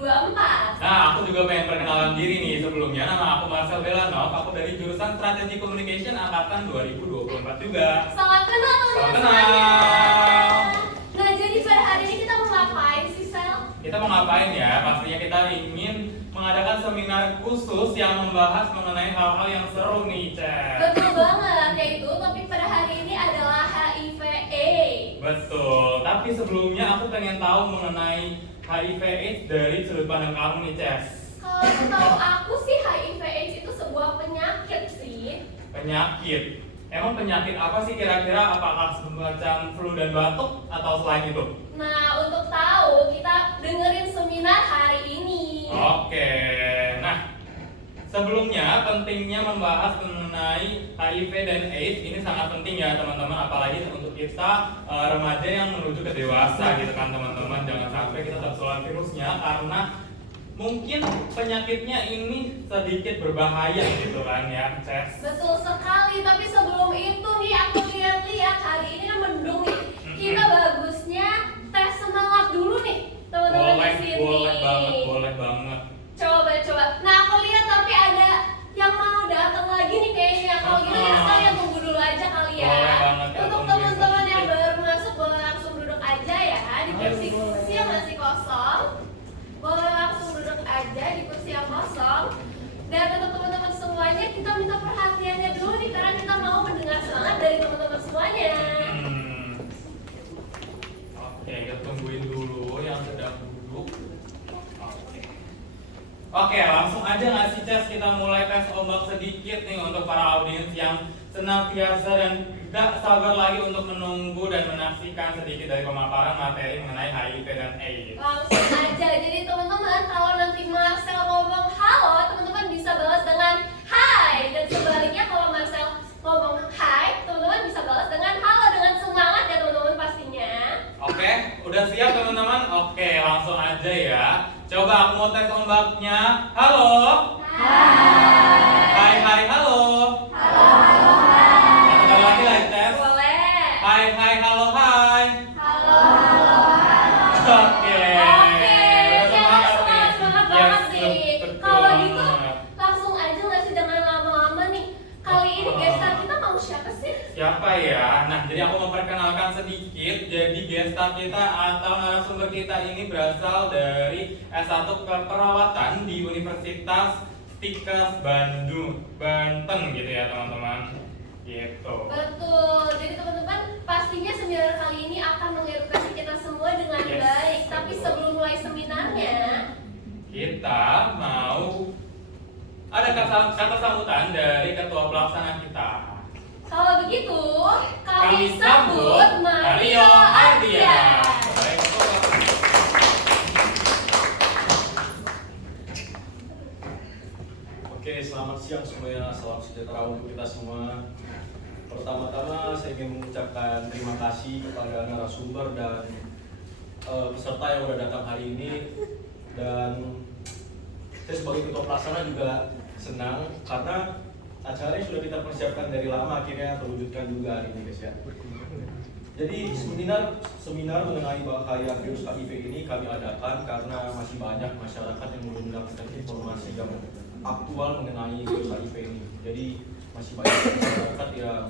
2024. Nah, aku juga pengen perkenalan diri nih sebelumnya. Nama aku Marcel Belanov, aku dari jurusan Strategi Communication angkatan 2024 juga. Salam kenal Salam teman-teman kenal. semuanya. Nah, jadi pada hari ini kita mau ngapain sih, Sel? Kita mau ngapain ya? Pastinya kita ingin mengadakan seminar khusus yang membahas mengenai hal-hal yang seru nih, Cek. Betul banget, yaitu topik pada hari ini adalah HIV/AIDS. Betul, tapi sebelumnya aku pengen tahu mengenai HIV/AIDS dari sudut pandang kamu nih, Ces. Kalau setahu aku sih HIV/AIDS itu sebuah penyakit sih. Penyakit. Emang penyakit apa sih kira-kira? Apakah semacam flu dan batuk atau selain itu? Nah, untuk tahu kita dengerin seminar hari ini. Oke. Nah, sebelumnya pentingnya membahas mengenai HIV dan AIDS ini sangat penting ya teman-teman, apalagi untuk kita remaja yang menuju ke dewasa gitu kan teman-teman. Jangan sampai kita tertular virusnya karena mungkin penyakitnya ini sedikit berbahaya gitu kan ya, Ces. Betul sekali, tapi sebelum itu nih aku lihat-lihat hari ini kan mendung nih. Kita bagusnya tes semangat dulu nih, teman-teman di sini. Boleh banget. Coba. Nah, aku lihat tapi ada yang mau datang lagi nih kayaknya. Kalau gitu kita sekalian tunggu dulu aja kali ya. Boleh banget ya, Untuk tungguin teman-teman yang sedikit. baru masuk boleh langsung duduk aja ya di kursi yang masih kosong. Boleh langsung duduk aja di kursi yang kosong. Dan untuk teman-teman semuanya kita minta perhatiannya dulu nih karena kita mau mendengar semangat dari teman-teman semuanya. Oke, kita tungguin dulu yang sedang duduk. Oke, langsung aja nggak sih, Ces? Kita mulai tes ombak sedikit nih untuk para audiens yang senantiasa dan tidak sabar lagi untuk menunggu dan menyaksikan sedikit dari pemaparan materi mengenai HIV dan AIDS. Langsung aja, jadi teman-teman kalau nanti Marcel ngomong halo, teman-teman bisa balas dengan hai. Dan sebaliknya kalau Marcel ngomong hai, teman-teman bisa balas dengan halo dengan semangat ya teman-teman pastinya. Oke, udah siap teman-teman? Oke, langsung aja ya. Coba aku mau tes ombaknya. Halo. Hai, halo. Halo, Satu kali lagi lah tes. boleh. Hai, halo, hai. Halo. Oke. Udah Semangat nih. banget Yes, nih. betul Kalau gitu banget. langsung aja nggak sih jangan lama-lama nih. Kali ini gestar kita mau siapa sih? Siapa ya? Nah, jadi aku mau perkenalkan sedikit. Jadi gestar kita atau narasumber kita ini berasal dari S1 Keperawatan di Universitas Stikes Bandung, Banten gitu ya teman-teman. Gitu. Betul. Jadi teman-teman pastinya seminar kali ini akan mengedukasi kita semua dengan Yes, baik. Tapi betul. sebelum mulai seminarnya, Kita mau ada kata sambutan dari ketua pelaksana kita. kalau begitu kami Kami sambut Mario Ardian. Baik, Oke, selamat siang semuanya, salam sejahtera untuk kita semua. Pertama-tama saya ingin mengucapkan terima kasih kepada narasumber dan peserta yang sudah datang hari ini. Dan saya sebagai ketua pelaksana juga senang karena acara ini sudah kita persiapkan dari lama, akhirnya terwujudkan juga hari ini, guys ya. Jadi seminar mengenai bahaya virus HIV ini kami adakan karena masih banyak masyarakat yang belum mendapatkan informasi yang aktual mengenai virus HIV ini. Jadi masih banyak masyarakat yang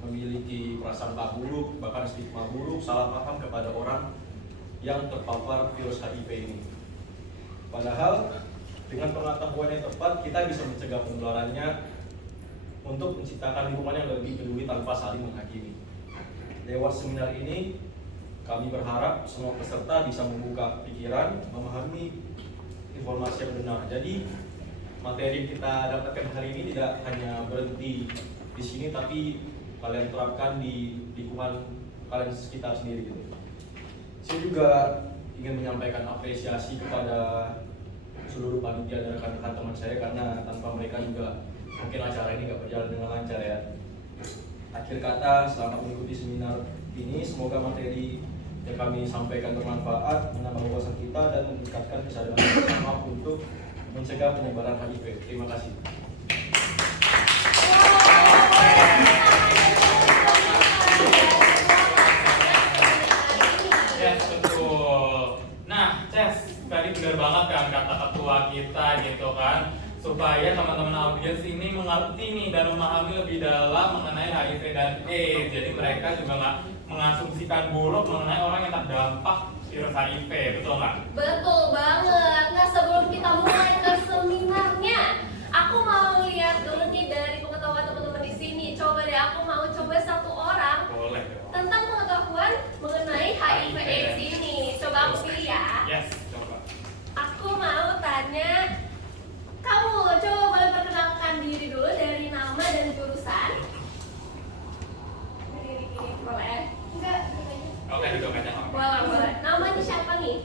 memiliki prasangka buruk, bahkan stigma buruk, salah paham kepada orang yang terpapar virus HIV ini. Padahal dengan pengetahuan yang tepat kita bisa mencegah penularannya untuk menciptakan lingkungan yang lebih peduli tanpa saling menghakimi. Lewat seminar ini kami berharap semua peserta bisa membuka pikiran, memahami informasi yang benar. Jadi materi yang kita dapatkan hari ini tidak hanya berhenti di sini, tapi kalian terapkan di lingkungan kalian sekitar sendiri gitu. Saya juga ingin menyampaikan apresiasi kepada seluruh panitia dan rekan-rekan teman saya karena tanpa mereka juga mungkin acara ini nggak berjalan dengan lancar ya. Akhir kata, selamat mengikuti seminar ini. Semoga materi yang kami sampaikan bermanfaat, menambah wawasan kita dan meningkatkan kesadaran bersama untuk mencegah penyebaran HIV. Terima kasih. Yes, betul. Nah, Ces, tadi benar banget kan kata ketua kita gitu kan, supaya teman-teman audiens ini mengerti nih dan memahami lebih dalam mengenai HIV dan AIDS. Jadi mereka juga nggak mengasumsikan buruk mengenai orang yang terdampak virus HIV, betul nggak? Betul banget. Nah, sebelum kita mulai ke seminarnya, aku mau lihat dulu nih dari pengetahuan teman-teman di sini. Coba deh, aku mau coba satu orang Boleh dong. tentang pengetahuan mengenai HIV/AIDS ini. Coba aku pilih ya. Yes, coba. Aku mau tanya, kamu coba boleh perkenalkan diri dulu dari nama dan jurusan. Ini boleh? Enggak, Oke, duduk aja. boleh, boleh. Namanya siapa nih?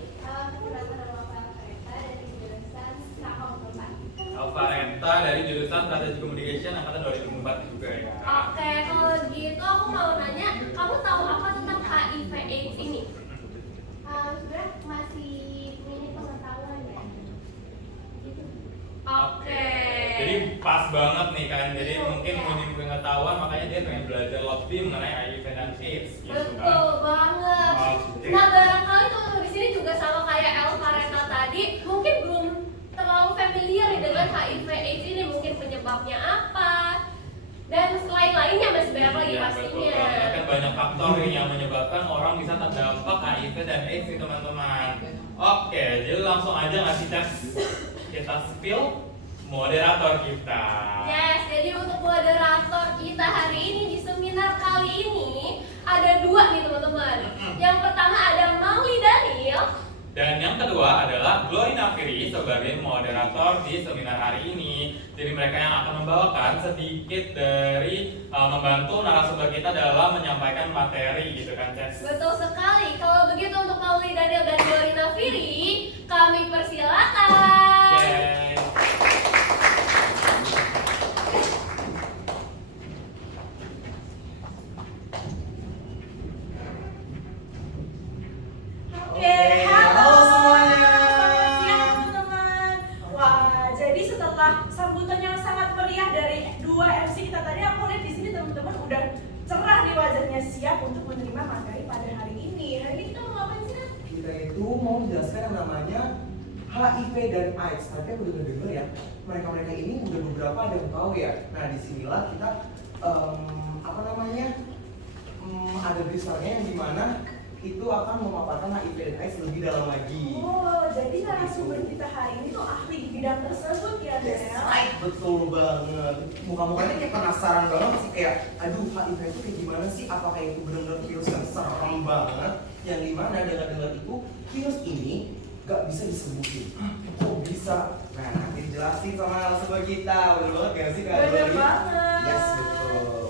Alvarenta dari jurusan Strategic Communication angkatan 2004 juga ya. Oke, kalau gitu aku mau nanya, kamu tahu apa tentang HIV/AIDS ini? Sebenarnya masih minim pengetahuan ya. Gitu. Oke. Jadi pas banget nih kan. Jadi mungkin minim pengetahuan makanya dia pengen belajar lebih mengenai HIV dan AIDS gitu Betul kan. banget. Oke. Nah, barangkali teman-teman di sini juga sama kayak Elvareta tadi, mungkin belum terlalu familiar nih dengan HIV/AIDS ini, mungkin penyebabnya apa dan lain-lainnya, masih banyak lagi Iya, betul pastinya. banget. Kan banyak faktor nih yang menyebabkan orang bisa terdampak HIV dan AIDS nih teman-teman. Oke, jadi langsung aja ngasih tes. Kita spill moderator kita. Yes, jadi untuk moderator kita hari ini di seminar kali ini ada dua nih teman-teman. Yang pertama ada Mauli Daniel. Dan yang kedua adalah Glory Nafiri sebagai moderator di seminar hari ini. Jadi mereka yang akan membawakan sedikit dari membantu narasumber kita dalam menyampaikan materi gitu kan, Ces? Betul sekali. Kalau begitu untuk Mauli Daniel dan Glory Nafiri, kami persilakan. Yeay. Oke, halo semuanya. Selamat siang teman-teman. Wah, jadi setelah sambutan yang sangat meriah dari dua MC kita tadi, aku lihat di sini teman-teman udah cerah nih wajahnya, siap untuk menerima materi pada hari ini. Hari ini kita mau ngapain sih, Nat? Kita itu mau menjelaskan yang namanya HIV dan AIDS. Tapi aku udah denger ya, mereka-mereka ini udah beberapa ada yang tahu ya. Nah, disinilah kita ada berita-berita yang dimana itu akan memaparkan HIV dan AIDS lebih dalam lagi. Oh, jadi narasumber kita hari ini tuh ahli di bidang tersebut ya, Yes, Del? right, betul banget. Muka-mukanya kayak penasaran banget sih, kayak aduh HIV itu kayak gimana sih? Apakah itu benar-benar virus yang serem banget? Yang dimana dengar-dengar itu virus ini gak bisa disembuhin. Kok bisa? Nah, nanti dijelasin sama narasumber kita. Bener banget gak sih Kak? Bener Glory? banget. Yes, betul.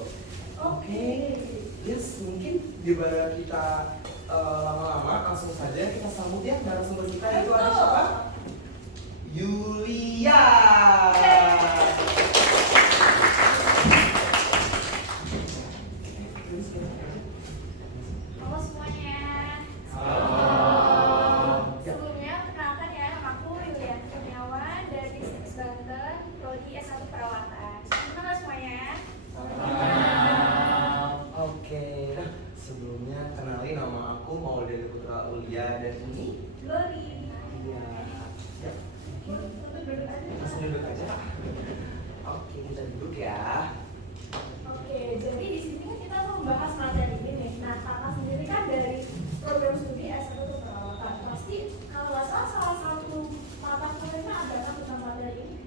Oke. Yes, mungkin daripada kita lama-lama, langsung saja kita sambut ya narasumber kita, yaitu ada Betul. siapa? Yulia. Halo semuanya. Sebelumnya perkenalkan ya, nama aku Yulian Kurniawan dari Sipis Banten, prodi S1 Perawatan. Gimana semuanya? Oke, nah sebelumnya kenalin nama aku Maulida Putra Ulia dan ini Glory. Iya. Ya, langsung duduk aja. Oke, kita duduk ya. Oke, jadi di sini kan kita mau membahas materi ini nih. Nah, kakak sendiri kan dari program studi S1 Perawatan. Pasti kalau nggak salah satu mata kuliahnya adalah tentang materi ini.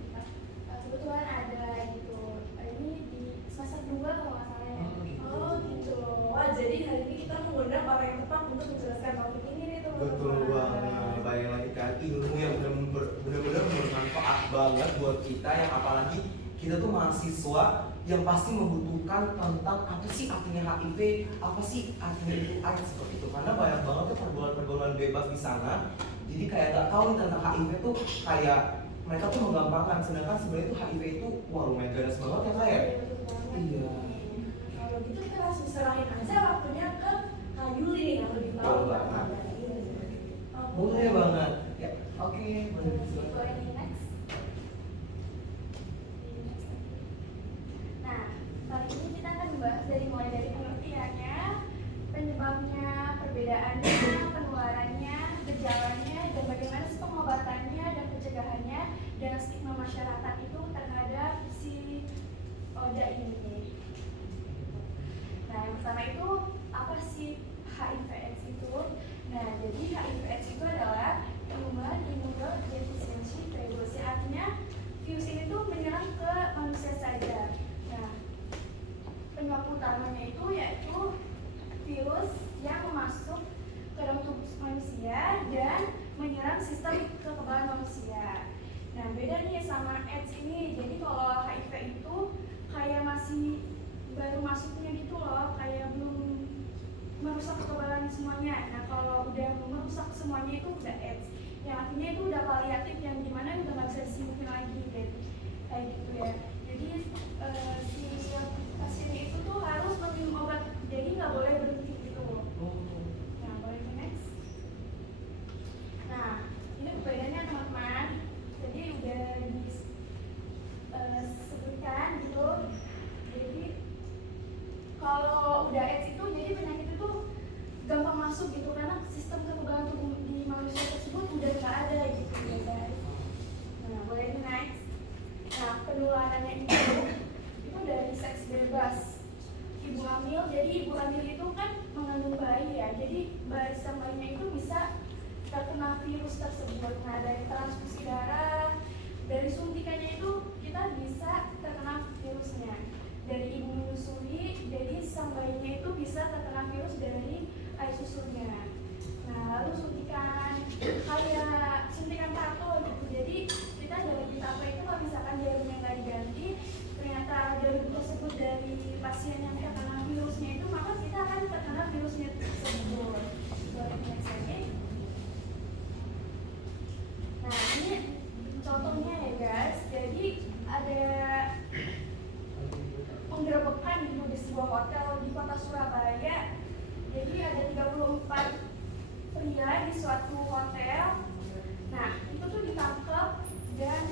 Kebetulan ada gitu. Ini di semester 2 kalau nggak salah ya. Oh gitu. Wah, jadi hari ini kita mengundang orang yang tepat untuk menjelaskan topik ini nih teman-teman. Betul banget. Bayang lagi kan ilmu yang benar-benar bermanfaat banget buat kita, yang apalagi kita tuh mahasiswa yang pasti membutuhkan tentang apa sih artinya HIV, apa sih artinya itu AIDS seperti itu. Karena banyak banget tuh pergaulan-pergaulan bebas di sana. Jadi kayak gak tahu nih tentang HIV tuh, kayak mereka tuh menggampangkan, sedangkan sebenarnya itu HIV itu wah lumayan ganas banget ya kayak. Betul banget. Iya. Kalau gitu kita langsung serahin aja waktunya ke Kak Yuli nih yang lebih tahu Betul tentang banget. materi ini. Boleh banget. Ya, oke, boleh. Boleh nih, next. Nah, kali ini kita akan membahas mulai dari pengertiannya, penyebabnya, perbedaannya, penularannya, gejalanya, dan bagaimana sih pengobatan pengobatannya dan pencegahannya dan stigma masyarakat itu terhadap si ODA ini. Nah, yang pertama itu apa sih HIV/AIDS itu? Nah, jadi HIV/AIDS itu adalah Human Immunodeficiency Virus. Artinya virus ini tuh menyerang ke manusia saja. Nah, penyebab utamanya itu yaitu virus yang masuk ke dalam tubuh manusia dan menyerang sistem kekebalan manusia. Nah, beda nih sama AIDS ini. Jadi kalau HIV itu kayak masih baru masuknya gitu loh, kayak belum merusak kekebalan semuanya. Nah, kalau udah merusak semuanya itu udah AIDS. Yang artinya itu udah paliatif yang dimana udah nggak bisa disembuhin lagi kayak gitu ya. Jadi si pasien itu tuh harus minum obat, jadi nggak boleh berhenti gitu. Nah, boleh next. Nah, ini perbedaannya teman-teman. Jadi udah disebutkan gitu. Jadi kalau udah AIDS itu jadi penyakit itu gampang masuk gitu karena sistem kekebalan tubuh di manusia tersebut udah nggak ada gitu ya guys. Nah, boleh next. Nah, penularannya itu dari seks bebas. Ibu hamil, jadi ibu hamil itu kan mengandung bayi ya. Jadi sang bayinya itu bisa terkena virus tersebut. Nah, dari transfusi darah, dari suntikannya itu kita bisa terkena virusnya. Dari ibu menyusui, jadi sang bayinya itu bisa terkena virus dari air susunya. Nah, lalu suntikan kayak suntikan tato gitu. Jadi kita dari tato itu kalau misalkan jarumnya nggak diganti, ternyata jarum tersebut dari pasien yang terkena virusnya itu, maka kita akan terkena virusnya tersebut. Nah, ini contohnya ya guys. Jadi ada penggerebekan gitu di sebuah hotel di kota Surabaya. Jadi ada 34 pria di suatu hotel. Nah, itu tuh ditangkap dan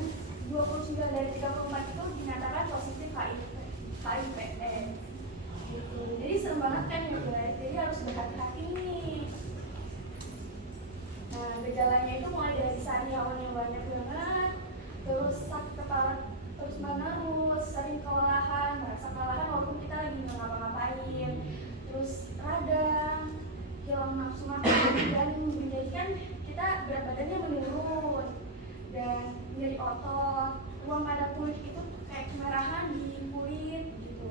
29 dari 34 itu dinyatakan positif HIV/AIDS. Gitu. Jadi serem banget kan ya guys. Jadi harus berhati-hati nih. Nah, gejalanya itu mulai dari sariawan yang banyak banget, terus sakit kepala terus menerus, sering kelelahan, merasa kelelahan walaupun kita lagi nggak ngapa-ngapain, terus radang, hilang nafsu makan, dan menjadikan kita berat badannya menurun dan nyeri otot, ruam pada kulit itu kayak kemerahan di kulit gitu,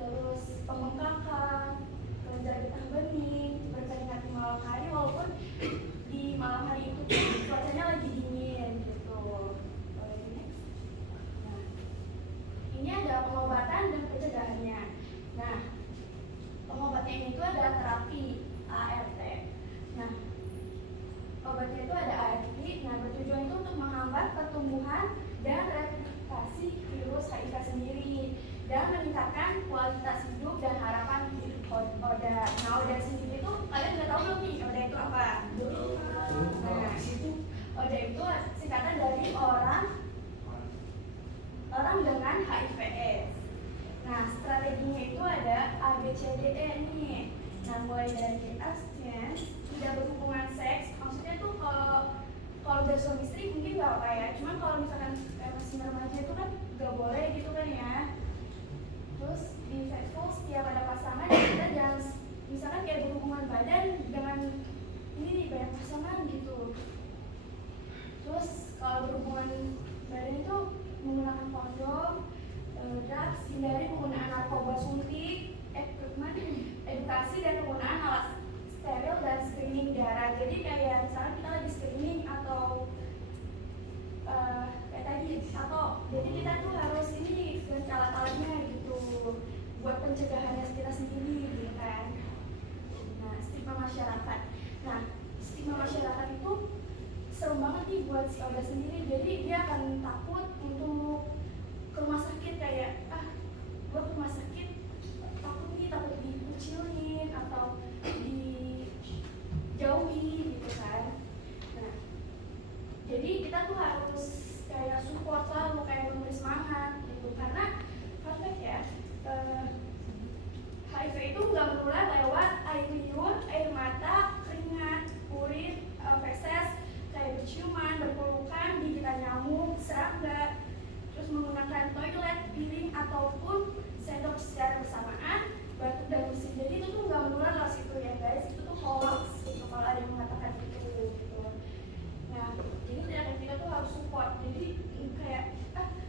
terus pembengkakan, kelenjar getah bening, berkeringat di malam hari walaupun di malam hari itu cuacanya lagi dingin gitu. Ini ada pengobatan dan pencegahannya. Nah, pengobatannya itu ada terapi ART. Nah, obatnya itu ada ART. Nah, bertujuan itu untuk menghambat pertumbuhan dan replikasi virus HIV sendiri dan meningkatkan kualitas hidup dan harapan ODA. Nah, ODA sendiri itu kalian nggak tahu belum nih ODA itu apa? Nah, ODA itu singkatan dari orang dengan HIV/AIDS. Nah, strateginya itu ada ABCDE nih. Nah, mulai dari abstain, tidak berhubungan seks. Maksudnya tuh kalau udah suami istri mungkin nggak apa ya. Cuman kalau misalkan masih remaja itu kan nggak boleh gitu kan ya. Terus di faithful setiap ada pasangan kita jangan misalkan kayak berhubungan badan dengan ini banyak pasangan gitu. Terus kalau berhubungan badan itu menggunakan kondom, drugs, hindari penggunaan narkoba suntik, equipment, edukasi dan penggunaan alat steril dan screening darah. Jadi kayak misalnya kita lagi screening atau kayak tadi atau jadi kita tuh harus ini ganti alat-alatnya gitu buat pencegahannya kita sendiri gitu kan. Nah, stigma masyarakat. Nah, stigma masyarakat itu serem banget nih buat si Oda sendiri. Jadi dia akan takut untuk ke rumah sakit kayak gue ke rumah sakit takut dikucilin atau dijauhi gitu kan. Nah, jadi kita tuh harus kayak support selalu kayak memberi semangat gitu karena perfect ya. HIV itu nggak menular lewat air liur, air mata, keringat, kulit, feses, kayak berciuman, gitu. Nah, jadi tindakan kita tuh harus support. Jadi kayak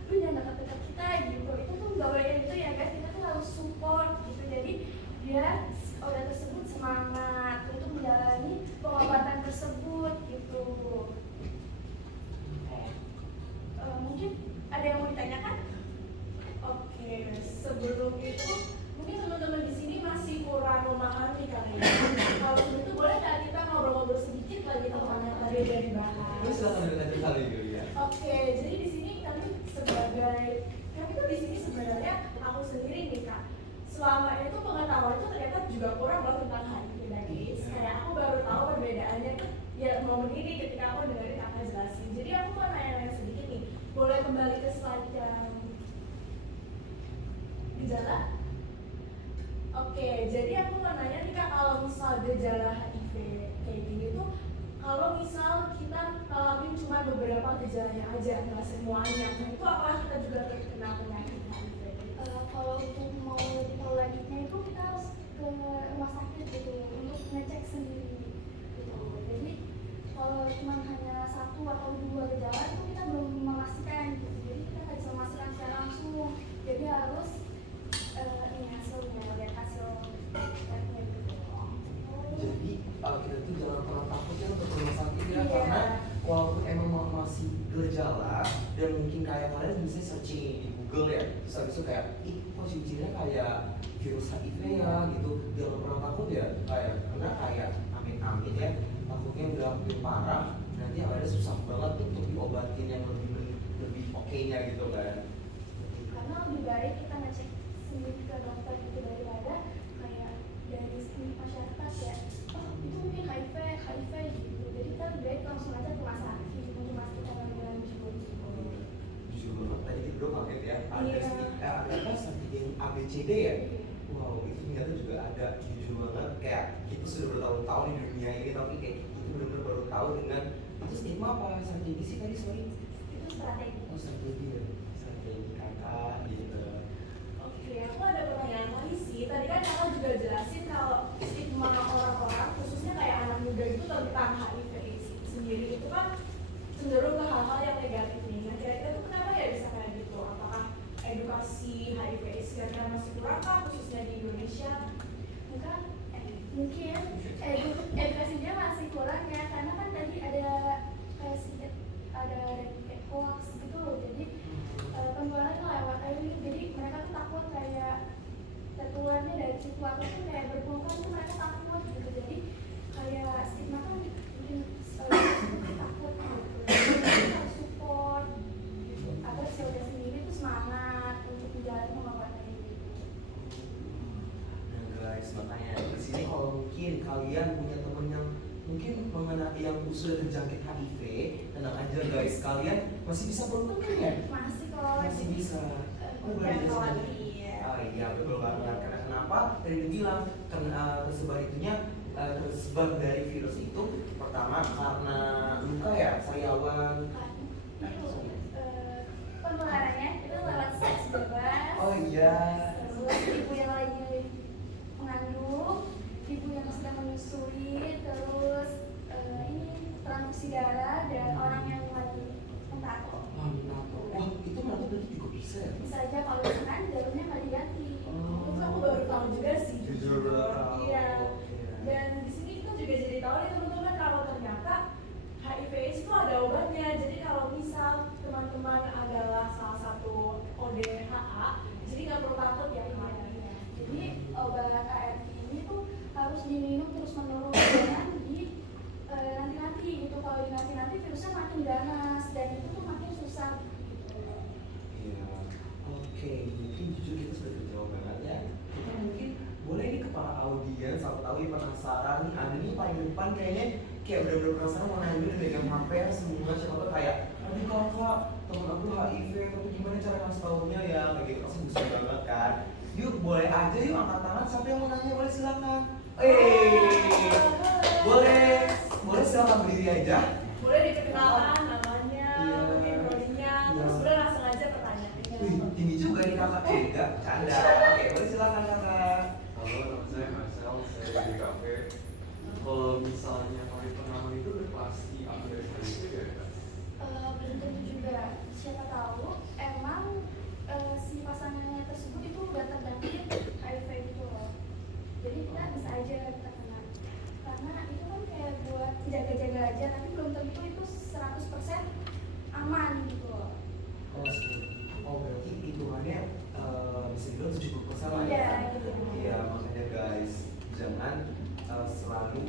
lu jangan dekat-dekat kita gitu. Itu tuh nggak boleh kayak gitu ya guys. Kita tuh harus support gitu. Jadi biar orang tersebut semangat untuk menjalani pengobatan tersebut gitu. Mungkin ada yang mau ditanyakan? Oke, sebelum itu mungkin teman-teman di sini masih kurang memahami kali ya. Kalau begitu boleh nggak kita ngobrol-ngobrol sedikit lagi tentang yang tadi udah dibahas? Lu silakan bertanya kali dulu ya. Oke, jadi di sini kami tuh di sini sebenarnya aku sendiri nih Kak. Selama itu pengetahuan itu ternyata juga kurang loh tentang HIV dan AIDS. Kayak aku baru tahu perbedaannya ya momen ini ketika aku dengerin Kakak jelasin. Jadi aku mau nanya-nanya sedikit nih. Boleh kembali ke slide yang gejala? Oke, jadi aku mau nanya nih Kak, kalau misal gejala HIV kayak gini tuh, kalau misal kita ngalamin cuma beberapa gejalanya aja, nggak semuanya, nah itu apakah kita juga terkena penyakit HIV? Kalau untuk mau lebih tahu lanjutnya itu kita harus ke rumah sakit gitu untuk ngecek sendiri gitu. Jadi kalau cuma hanya satu atau dua gejala itu kita belum memastikan gitu. Jadi kita nggak bisa memastikan secara langsung. Jadi harus ini hasilnya, lihat hasil labnya gitu. Jadi kita tuh jangan pernah takut ya untuk ke rumah sakit ya, Iya. karena walaupun emang masih gejala dan mungkin kayak kalian bisa searching di Google ya, terus habis itu kayak kok ciri-cirinya kayak virus HIV ya gitu, jangan pernah takut ya, kayak karena kayak amin ya, takutnya udah hampir parah, nanti yang ada susah banget untuk diobatin yang lebih oke-nya gitu kan. Karena lebih baik kita ngecek sendiri ke dokter gitu daripada kayak dari sini masyarakat ya, oh itu mungkin HIV gitu. Jadi kita lebih baik langsung aja ke rumah sakit untuk memastikan lebih lanjut gitu. Jujur banget tadi kita bro kaget ya, ada Iya. ada apa yang ABCD ya. Wow, itu ternyata juga ada, jujur banget kayak kita sudah bertahun-tahun di dunia ini tapi kayak itu benar-benar baru tahu dengan itu stigma apa strategi sih tadi sorry? Itu strategi. Oh strategi ya, strategi kakak gitu. Oke, aku ada pertanyaan lagi sih. Tadi kan Kakak juga jelasin kalau stigma orang-orang, khususnya kayak anak muda itu tentang HIV AIDS sendiri itu kan cenderung ke hal-hal yang negatif nih. Nah, kira-kira tuh kenapa ya bisa kayak gitu? Apakah edukasi HIV AIDS kira-kira masih kurang kah, khususnya di Indonesia? Mungkin edukasinya masih kurang ya, karena kan tadi ada kayak sedikit ada kayak hoax gitu, jadi penularan lewat air, jadi mereka tuh takut kayak tertularnya dari situ atau tuh kayak berpelukan tuh mereka takut gitu, jadi kayak stigma kan bikin takut gitu, jadi kita harus support gitu agar saudara sendiri tuh semangat untuk menjalani pengobatan ini. Nah guys, makanya di sini kalau mungkin kalian punya temen yang mungkin mengenai yang sudah terjangkit HIV, tenang aja guys, kalian masih bisa beruntung kan ya? Masih kalau Masih bisa. Oh, boleh Yang dijelasin? khawatir. Oh iya betul banget. Karena kenapa? Tadi dibilang karena tersebar dari virus itu pertama karena luka ya, sariawan. Penularannya itu lewat seks bebas. Oh iya. Terus ibu yang lagi mengandung, ibu yang sedang menyusui, terus ini transfusi darah dan orang yang lagi mentato. Wah, menato. Wah, itu menato berarti juga bisa ya? Bisa aja kalau misalkan jalurnya nggak diganti. Itu aku baru tahu juga sih. Jujur tahu. Iya. Oke. Dan di sini kita juga jadi tahu nih teman-teman kalau ternyata HIV/AIDS itu ada obatnya. Jadi kalau misal teman-teman adalah salah satu ODHA, jadi nggak perlu takut ya kemarin. Jadi obat ARV ini tuh harus diminum terus menerus jangan di nanti-nanti gitu. Kalau di nanti-nanti virusnya makin ganas dan itu tuh makin susah gitu. Iya. Oke, mungkin jujur kita sudah terjawab banget ya. Kita mungkin boleh nih ke para audiens, siapa tahu yang penasaran nih, ada nih paling depan kayaknya kayak bener-bener penasaran mau nanya dulu megang HP semua, siapa tahu kayak aduh kakak, temen aku HIV, tapi gimana cara ngasih taunya ya, kayak gitu pasti bisa banget kan. Yuk boleh aja yuk angkat tangan, siapa yang mau nanya boleh silakan. Boleh silakan berdiri aja. Boleh diperkenalkan namanya, Iya. mungkin prodinya, terus udah langsung aja pertanyaannya. Wih, tinggi juga nih kakak. Enggak, bercanda. Oke, boleh silakan kakak. Halo, nama saya Marcel, saya dari kafe. Kalau misalnya mau dikenalin gitu itu 100% aman gitu loh. Oh berarti hitungannya bisa dibilang 70% lah Iya, ya? gitu. Iya, makanya guys, jangan selalu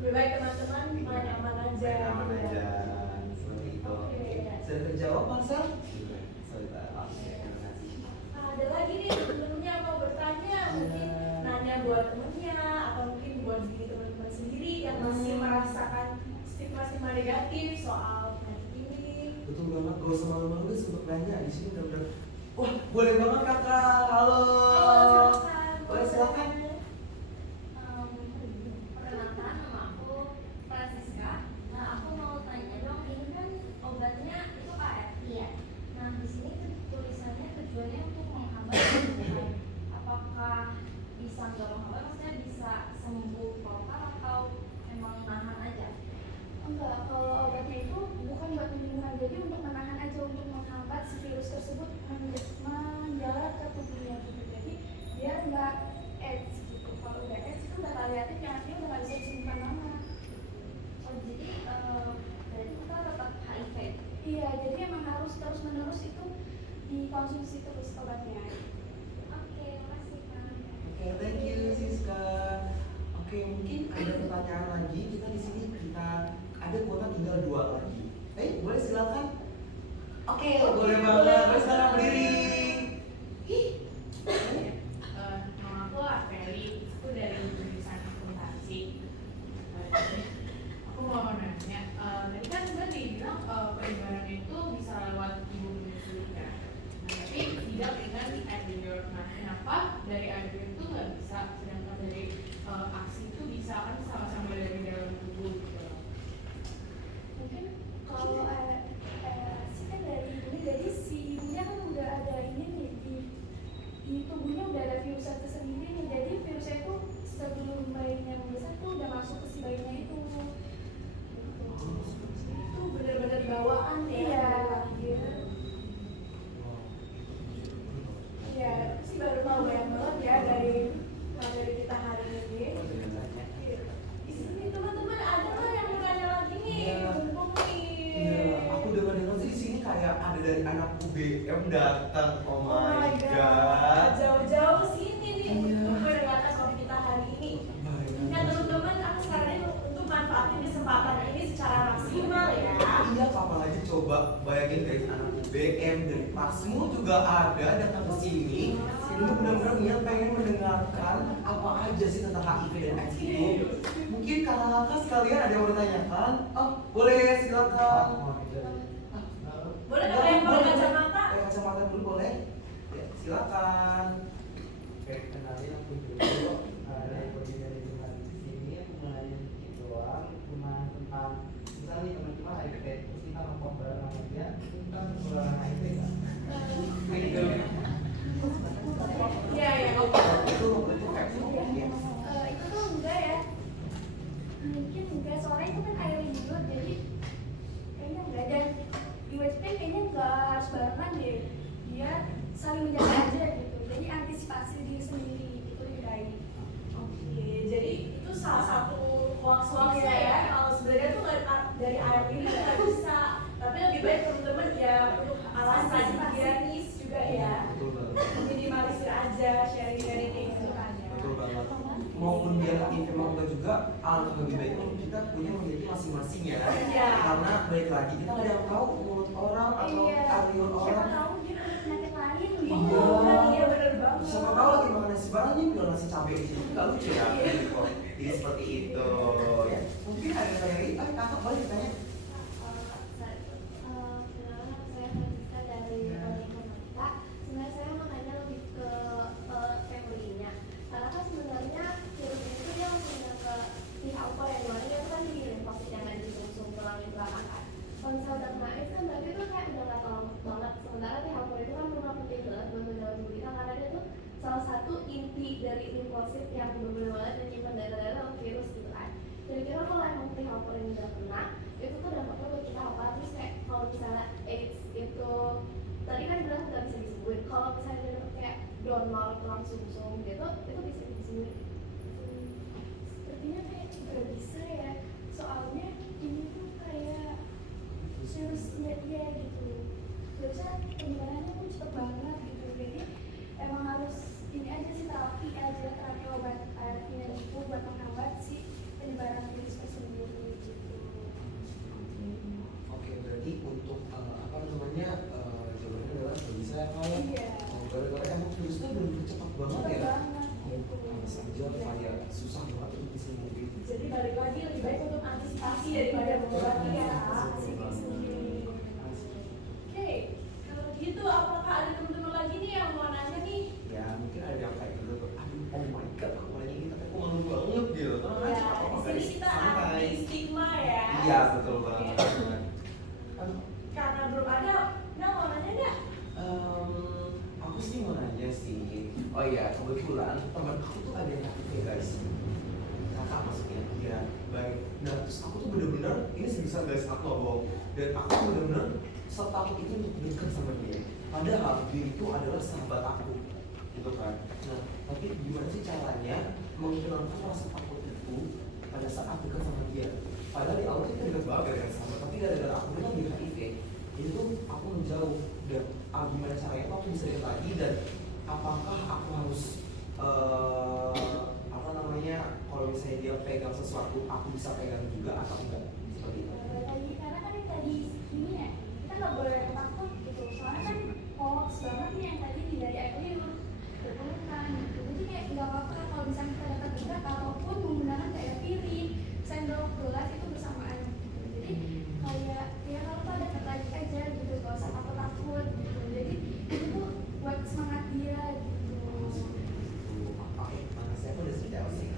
Lebih baik teman-teman main aman aja. main aman aja. Seperti itu. Oke. Sudah terjawab, Marcel? Sudah. Oke, terima kasih. Ada lagi nih temennya mau bertanya, mungkin nanya buat temennya atau mungkin buat diri teman-teman sendiri yang masih merasakan stigma negatif soal penyakit ini. Betul banget, gak usah malu-malu guys untuk nanya di sini benar-benar. Wah, boleh banget kakak. Halo. Silakan. Boleh silakan. Perkenalkan, nama aku Francisca. Nah, aku mau tanya dong, ini kan obatnya itu ARV ya. Nah, di sini tulisannya tujuannya untuk menghambat penyembuhan. Apakah bisa nggak menghambat? Maksudnya bisa sembuh total atau emang nahan aja? Enggak, kalau obatnya itu bukan buat penyembuhan, jadi untuk menahan aja, untuk menghambat si virus tersebut menjalar ke tubuhnya gitu. Jadi biar nggak AIDS gitu. Kalau udah AIDS itu udah paliatif, yang artinya udah nggak bisa disembuhkan lama. Oh, jadi berarti kita tetap HIV. Iya, jadi emang harus terus menerus itu dikonsumsi terus obatnya. Oke, makasih Kak. Oke, thank you Siska. Oke, mungkin ada pertanyaan lagi. Kita di sini ada kuota tinggal 2 lagi. Boleh silakan. Oke, boleh banget. Boleh sekarang berdiri. Nama aku Afeli, aku dari jurusan akuntansi. Aku mau nanya, tadi kan udah dibilang penyebaran itu bisa lewat ibu menyusui kan? Nah, tapi tidak dengan air liur. Nah, kenapa dari air liur itu nggak bisa, sedangkan dari aksi itu bisa kan sama-sama dari dalam tubuh gitu. Mungkin kalau sih kan dari ibunya, jadi si ibunya kan udah ada ini nih di tubuhnya udah ada virusnya tersendiri nih, jadi virusnya itu sebelum bayinya membesar tuh udah masuk ke si bayinya itu. Itu benar-benar bawaan ya. Iya. Lahir. Ya, aku sih baru tahu banyak banget ya dari materi kita hari ini. Di sini teman-teman ada loh yang mau nanya lagi nih, Iya. mumpung nih. Iya, aku dengar sih di sini kayak ada dari anak UBM datang. Oh my god. Jauh-jauh ke sini nih Iya. untuk mendengarkan topik kita hari ini. Nah teman-teman, aku sekarang untuk manfaatin kesempatan ini secara maksimal ya. Iya, apalagi coba bayangin dari anak UBM dari Pasmu juga ada datang ke sini. Ini benar-benar niat pengen mendengarkan apa aja sih tentang HIV dan AIDS itu. Mungkin kakak-kakak sekalian ada yang mau ditanyakan? Oh, boleh silakan. Boleh kalau yang pakai kacamata? Pakai kacamata dulu boleh? Ya, silakan. Oke, kenalin aku dulu. Dari body dari Tuhan di sini aku mau nanya dikit doang, cuma tentang misalnya nih teman-teman HIV, terus kita ngomong bareng sama dia, kita penularan HIV nggak? Iya ya. Itu fact. Yes. Itu tuh enggak ya, mungkin enggak, soalnya itu kan air liur, jadi kayaknya enggak. Dan di WSP kayaknya enggak harus barengan deh, dia saling menjaga aja gitu, jadi antisipasi diri sendiri itu lebih baik. Oke, jadi itu salah satu hoax-hoaxnya ya. Kalau sebenarnya tuh nggak dari air ini nggak bisa, tapi lebih baik teman-teman ya untuk alasan higienis juga ya. Betul banget. Minimalisir aja sharing-sharing kayak gitu kan ya. Betul banget. Maupun dia HIV mau enggak juga, alangkah lebih baiknya kita punya memiliki masing-masing ya. Iya. Karena balik lagi kita nggak ada yang tahu mulut orang atau aliun Siapa orang. tahu dia punya penyakit lain gitu. Iya. Iya bener banget. Siapa tahu lagi makan nasi bareng nih bilang nasi cabai di sini nggak lucu ya. Jadi seperti itu ya. Mungkin ada yang lagi, kakak boleh ditanya. Perkenalkan, saya Francisca dari Informatika. Sebenarnya saya mau tanya lebih ke family-nya. Karena kan sebenarnya virus ini tuh dia langsung ke pihak apa yang dimana dia tuh kan di limfosit yang ada di sum-sum tulang di belakang kan. Kalau misalnya udah kena AIDS kan berarti itu kayak udah nggak terlalu banget. Sementara pihak apa itu kan benar penting banget buat menjaga tubuh kita karena dia tuh salah satu inti dari limfosit yang benar-benar banget menyimpan darah-darah virus gitu kan. Kira-kira kalau emang pihak apa yang udah kena itu tuh dampaknya buat kita apa? Terus kayak kalau misalnya AIDS itu tadi kan bilang nggak bisa disembuhin. Kalau misalnya dia dapet kayak donor tulang sum-sum gitu, itu bisa disembuhin. Sepertinya kayak nggak bisa ya, soalnya ini tuh daripada mengobati ya. Oke, kalau gitu apakah ada teman-teman lagi nih yang mau nanya nih? Ya mungkin ada yang kayak gitu tuh. Aduh, oh my god, aku nanya ini tapi aku malu banget gitu. Tenang aja, Ya, apa-apa di guys. sini kita Santai. anti stigma ya. Iya betul banget. Aduh, Karena belum ada, nah mau nanya nggak? aku sih mau nanya sih. Oh iya, kebetulan teman aku tuh ada yang HIV guys. Kakak maksudnya. Ya, baik. Nah, terus aku tuh bener-bener ini sebisa guys aku nggak bohong. Dan aku bener-bener setakut itu untuk dekat sama dia. Padahal dia itu adalah sahabat aku, gitu kan. Nah, tapi gimana sih caranya menghilangkan rasa takut itu pada saat dekat sama dia? Padahal di awal kita dekat banget kan sama, tapi gara-gara aku bilang dia HIV, itu aku menjauh. Dan gimana caranya tuh aku bisa dekat lagi dan apakah aku harus apa namanya kalau misalnya dia pegang sesuatu aku bisa pegang juga atau enggak seperti itu? Tadi karena kan yang tadi ini ya kita nggak boleh takut gitu soalnya kan hoax banget nih yang tadi dari akhir berpelukan gitu jadi kayak nggak apa-apa kalau misalnya kita dekat-dekat ataupun menggunakan kayak piring sendok gelas itu bersamaan gitu jadi kayak ya kalau kita dekat lagi aja gitu nggak usah takut gitu jadi itu tuh buat semangat dia gitu. Oke, makasih aku udah sudah sih.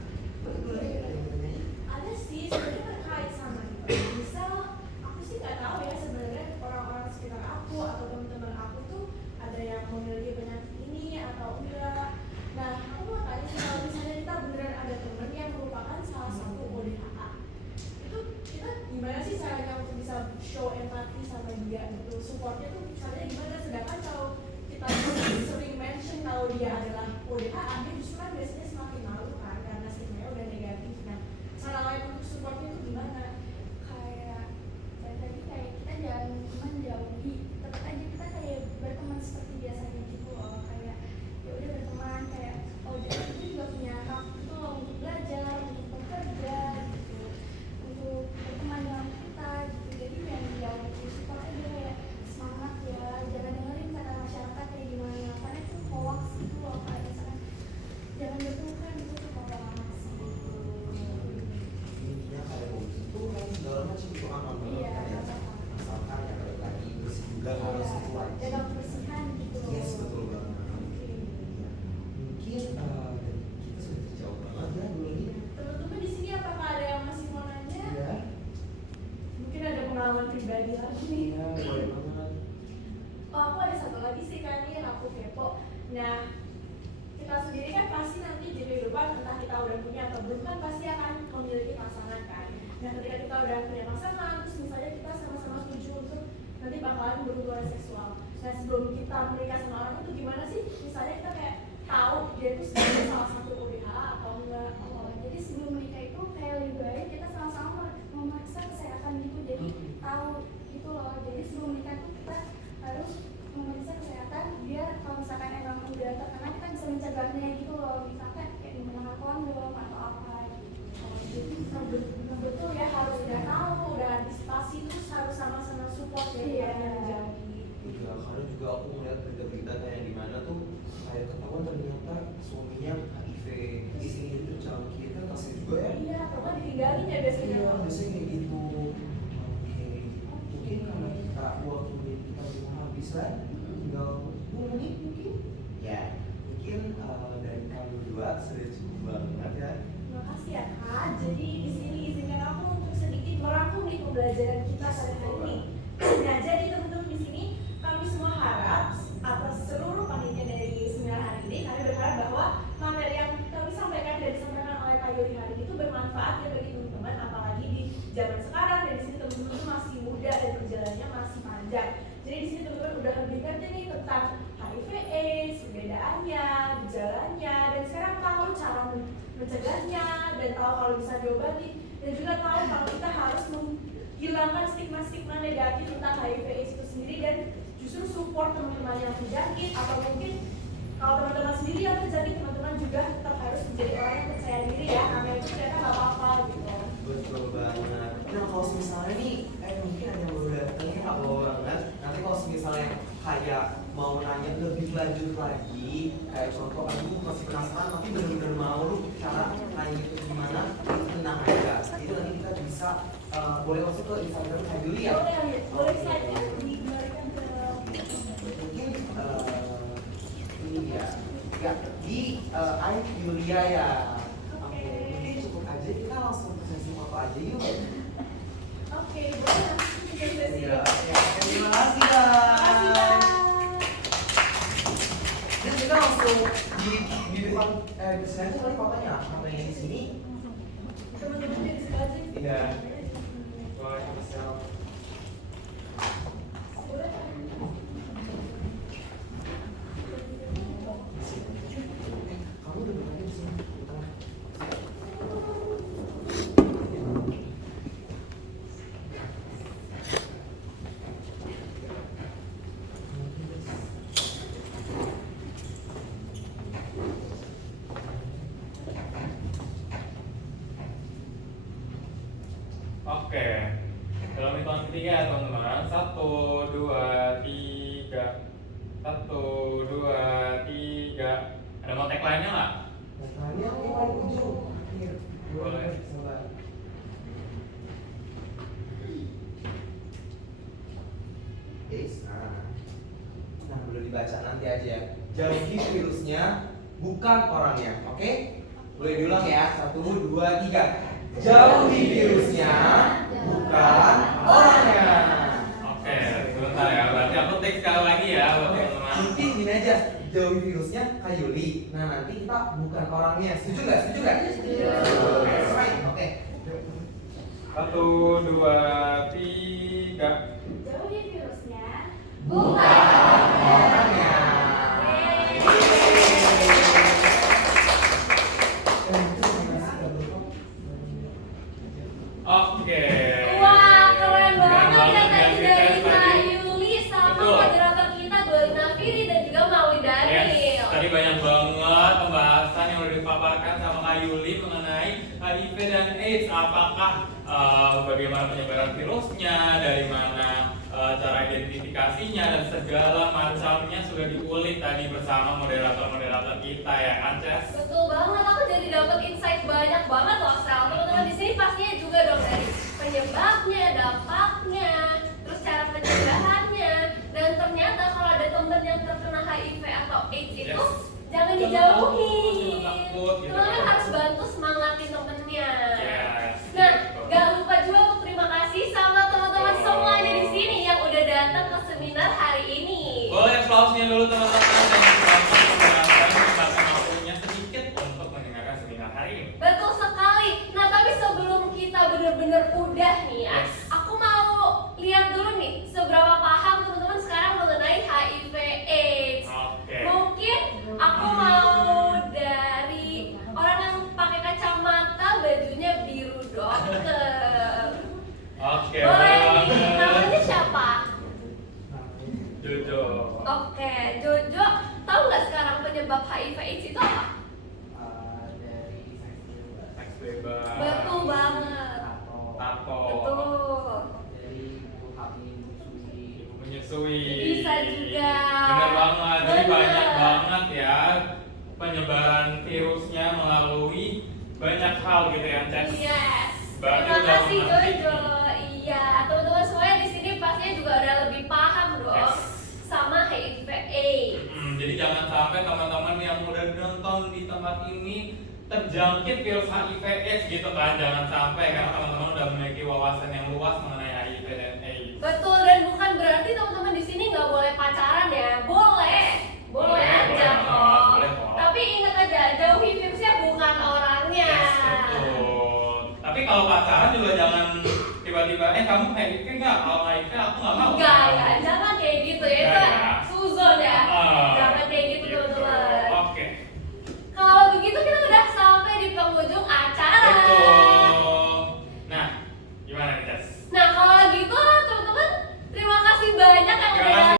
Betul ya, ada yang mau nanya? Ada sih sebenarnya terkait sama itu. Misal aku sih nggak tahu ya sebenarnya orang-orang sekitar aku atau teman-teman aku tuh ada yang memiliki penyakit ini atau enggak. Nah aku mau tanya sih kalau misalnya kita beneran ada teman yang merupakan salah satu ODHA, itu kita gimana sih caranya untuk bisa show empati sama dia gitu, supportnya tuh caranya gimana? Sedangkan kalau kita sering mention kalau dia adalah ODHA, dia justru kan biasanya semakin malu kan karena stigma udah negatif. Nah, cara lain untuk supportnya itu gimana? Kayak dari tadi kayak kita jangan menjauhi tetap aja kita kayak berteman seperti biasanya gitu loh kayak ya udah berteman kayak oh dia itu juga punya hak itu loh untuk belajar untuk bekerja gitu untuk berteman dengan kita gitu jadi yang dijauhi support aja kayak semangat ya jangan dengerin kata masyarakat kayak gimana karena itu hoax gitu loh kayak misalkan jangan bertukar itu tuh kata banget sih Intinya kayak begitu kan segala macam itu aman banget iya kan ya. Asalkan ya balik lagi bersih juga harus itu jaga wajib. kebersihan gitu loh. Yes betul banget. Oke. Ya. Mungkin kita sudah terjawab banget ya dulu ini. Teman-teman di sini apakah ada yang masih mau nanya? Iya. Mungkin ada pengalaman pribadi lagi nih. Iya boleh banget. Oh, aku ada satu lagi sih kan yang aku kepo. Nah, kita sendiri kan pasti nanti di kehidupan entah kita udah punya atau belum kan pasti akan memiliki pasangan kan. Nah, ketika kita udah punya pasangan, terus misalnya kita sama-sama setuju untuk nanti bakalan berhubungan seksual. Nah, sebelum kita menikah sama orang itu gimana sih? Misalnya kita kayak tahu dia itu sebagai salah satu ODHA atau enggak? Oh, jadi sebelum menikah itu kayak lebih baik kita sama-sama memeriksa kesehatan gitu jadi tahu gitu loh jadi sebelum menikah tuh kita harus memeriksa kesehatan biar kalau misalkan emang udah terkena kita bisa mencegahnya gitu loh misalkan kayak menggunakan kondom atau apa gitu. Oh, jadi betul ya harus udah tahu, udah antisipasi terus harus sama-sama support ya Iya. biar menjauhi. Iya, karena juga aku ngeliat berita-berita kayak di mana tuh kayak ketahuan ternyata suaminya HIV, istrinya itu terjangkit kan kasian juga ya. Iya, karena ditinggalin ya biasanya. Iya, biasanya kayak gitu. Oke, mungkin karena kita waktu kita belum habis kan, tinggal 10 menit mungkin. Ya, mungkin dari kami berdua sudah cukup banget ya. Terima kasih ya Kak. Jadi di sini izinkan aku untuk sedikit merangkum nih pembelajaran kita pada hari ini. Nah, jadi teman-teman di sini kami semua harap atas seluruh panitia dari seminar hari ini kami berharap bahwa materi yang kami sampaikan dan disampaikan oleh Kak Yuri hari ini itu bermanfaat ya bagi teman-teman apalagi di zaman sekarang dan di sini teman-teman tuh masih muda dan perjalanannya masih panjang. Jadi di sini teman-teman udah lebih ngerti nih tentang HIV/AIDS, perbedaannya, gejalanya, dan sekarang tahu cara mencegahnya dan tahu kalau bisa diobati dan juga tahu kalau kita harus menghilangkan stigma-stigma negatif tentang HIV/AIDS itu sendiri dan justru support teman-teman yang terjangkit atau mungkin kalau teman-teman sendiri yang terjangkit teman-teman juga tetap harus menjadi orang yang percaya diri ya karena itu ternyata nggak apa-apa gitu. Betul banget. Nah kalau misalnya nih, mungkin ada yang baru datang ya nggak bawa banget. Nanti kalau misalnya kayak mau nanya lebih lanjut lagi, kayak contoh, aduh masih penasaran tapi benar-benar mau lu cara nanya itu gimana, tenang aja. Jadi nanti kita bisa boleh masuk ke Instagram Kak Yuli ya. Boleh saja dikembalikan ke Mungkin ini ya, ya di Aik Yulia ya. Oke, mungkin cukup aja kita langsung ke sesi foto aja yuk. Oke, boleh langsung ke sesi. Iya, ya, terima kasih Terima kasih, guys. Kak. Dan kita langsung di depan di sini aja kali fotonya, fotonya di sini. Teman-teman jadi sekali. Iya. Waalaikumsalam. Kamu duduk aja di sini di tengah. Oke, dalam hitungan ketiga ya teman-teman. 1, 2, 3. 1, 2, 3. Ada mau tagline-nya nggak? Tanya yang paling ujung. Akhir. Boleh. Sabar. Nah, boleh dibaca nanti aja ya. Jauhi virusnya, bukan orangnya. Oke? Boleh diulang ya. 1, 2, 3. Jauhi virusnya, bukan orangnya. Oke, sebentar ya. Berarti aku tag sekali lagi ya buat teman-teman. Nanti gini aja, jauhi virusnya Kak Yuli. Nah, nanti kita bukan orangnya. Setuju nggak? Setuju nggak? Setuju. Right. Oke. 1, 2, 3. Jauhi virusnya. Bukan Orangnya. Oke. Wah, keren banget ya Keren tadi banget dari ya, Kak tadi. Yuli sama Betul. moderator kita Dolina Firi dan juga Maui Daniel. Yes, tadi banyak banget pembahasan yang udah dipaparkan sama Kak Yuli mengenai HIV dan AIDS. Apakah bagaimana penyebaran virusnya, dari mana cara identifikasinya, dan segala macamnya sudah diulik tadi bersama moderator-moderator kita ya kan, Ces? Betul banget, aku jadi dapat insight banyak banget loh Sel. Teman-teman di sini pastinya juga dong dari penyebabnya, dampaknya, terus cara pencegahannya, dan ternyata kalau ada teman yang terkena HIV atau AIDS itu Yes. jangan Jangan dijauhin. takut, gitu Teman-teman kan. harus bantu semangatin temennya. Yes, Nah, gitu. gak lupa juga untuk terima kasih sama teman-teman Oh. semuanya di sini yang udah datang ke seminar hari ini. Boleh aplausnya dulu teman-teman, dan selamat mendengarkan kesempatan waktunya sedikit untuk mendengarkan seminar hari ini. Betul sekali. Nah, tapi sebelum kita bener-bener udah nih ya, Yes. aku mau lihat dulu nih seberapa paham teman-teman sekarang mengenai HIV/AIDS. Oke. Mungkin aku mau dari orang yang pakai kacamata, bajunya biru dokter. Oke, Boleh boleh nih, banget. namanya siapa? Jojo. Oke, Jojo, tahu nggak sekarang penyebab HIV/AIDS itu apa? Dari seks bebas Seks bebas. Betul banget. atau Tato. Betul. dari ibu hamil menyusui. Menyusui. Bisa juga. Bener banget. Jadi Bener. banyak banget ya penyebaran virusnya melalui banyak hal gitu ya, Ces. Yes. Berarti Terima udah kasih mengerti. Jojo. Iya, teman-teman semuanya di sini pastinya juga udah lebih paham dong Yes. sama HIV/AIDS. Jadi jangan sampai teman-teman yang udah nonton di tempat ini terjangkit virus HIV/AIDS gitu kan. Jangan sampai, karena teman-teman udah memiliki wawasan yang luas mengenai HIV dan AIDS. Betul, dan bukan berarti teman-teman di sini nggak boleh pacaran ya. Boleh. Boleh aja banget, kok. boleh kok. Tapi ingat aja, jauhi virusnya bukan orangnya. Yes, betul. Tapi kalau pacaran juga jangan tiba-tiba, kamu HIV nggak? Kalau HIV aku nggak mau. Enggak, jangan kayak gitu ya. Itu Enggak ya. suzon ya. Ah. Jangan